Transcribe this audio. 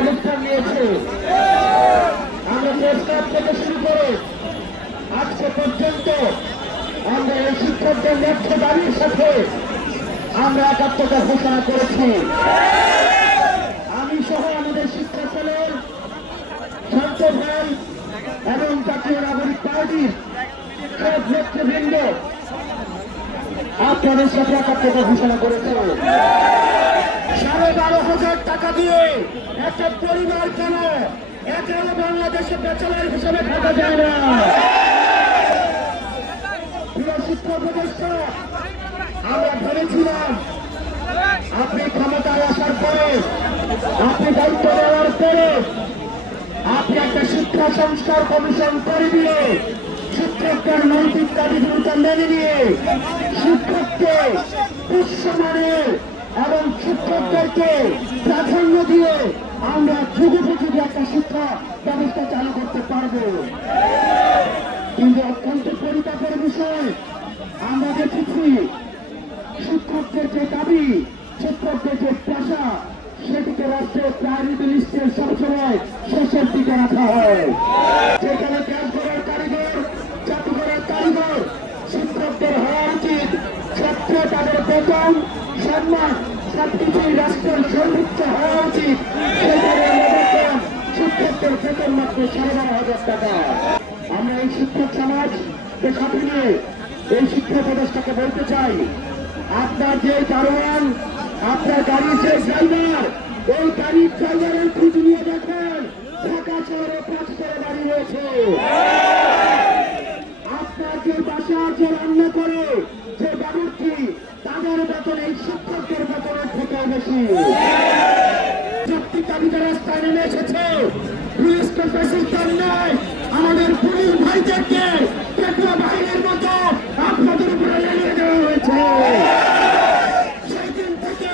অনুষ্ঠান নিয়েছে আমরা প্রস্তাব থেকে শুরু করে আজকে পর্যন্ত আমরা এই শিক্ষকদের লক্ষ্য দাবির সাথে আমরা একাত্মতা ঘোষণা করেছি। আমি সহ আমাদের শিক্ষক দলের শান্ত ভাই এবং জাতীয় নাগরিক পার্টির সব নেতৃবৃন্দ আপনাদের সাথে একাত্মতা ঘোষণা করেছে। 12,500 টাকা দিয়ে একটা পরিবার কেন একেবারে বাংলাদেশে ব্যাচেলার হিসেবে থাকা যায় না। প্রিয় শিক্ষা উপদেষ্টা, আমরা ভেবেছিলাম আপনি ক্ষমতায় আসার পরে, আপনি দায়িত্ব দেওয়ার পরে আপনি একটা শিক্ষা সংস্কার কমিশন করে দিয়ে শিক্ষকদের নৈতিক দাবিগুলোকে মেনে নিয়ে শিক্ষককে উচ্চমানের এবং শিক্ষকদেরকে প্রাধান্য দিয়ে আমরা যুগোপযোগী একটা শিক্ষা ব্যবস্থা চালু করতে পারব। কিন্তু অত্যন্ত পরিতাপের বিষয় আমরা দেখেছি শিক্ষকদের যে দাবি, শিক্ষকদের যে পেশা, সেটিকে রাষ্ট্রের প্রায়োরিটি লিস্টের সবসময় শেষের দিকে রাখা হয়। যেখানে ব্যাংকের কারিগর, জাদুঘরের কারিগর শিক্ষকদের হওয়া উচিত, ছাত্র তাদের বেতন সম্মান সবকিছুই রাষ্ট্রের সর্বোচ্চ হওয়া উচিত। শিক্ষকদের বেতন মাত্র 12,500 টাকা। আমরা এই শিক্ষক সমাজকে সাথে নিয়ে এই শিক্ষা প্রদেশটাকে বলতে চাই, আপনার যে দারোয়ান, আপনার গাড়ির যে ড্রাইভার, ওই গাড়ির ড্রাইভারের খোঁজ নিয়ে দেখেন ঢাকা শহরে 5 করে বাড়ি রয়েছে। আপনার যে বাসার যে রান্না করে যে ব্যবস্থি, তাদের বেতন এই শিক্ষকদের বেতনের থেকে বেশি। যুক্তি দাবিতে রাস্তায় নেমে এসেছে, পুলিশকে প্রশিক্ষণ নেয়, আমাদের পুলিশ ভাইদেরকে পেটুয়া বাহিনীর মতো আপনাদের উপরে লেলিয়ে দেওয়া হয়েছে। সেই দিন থেকে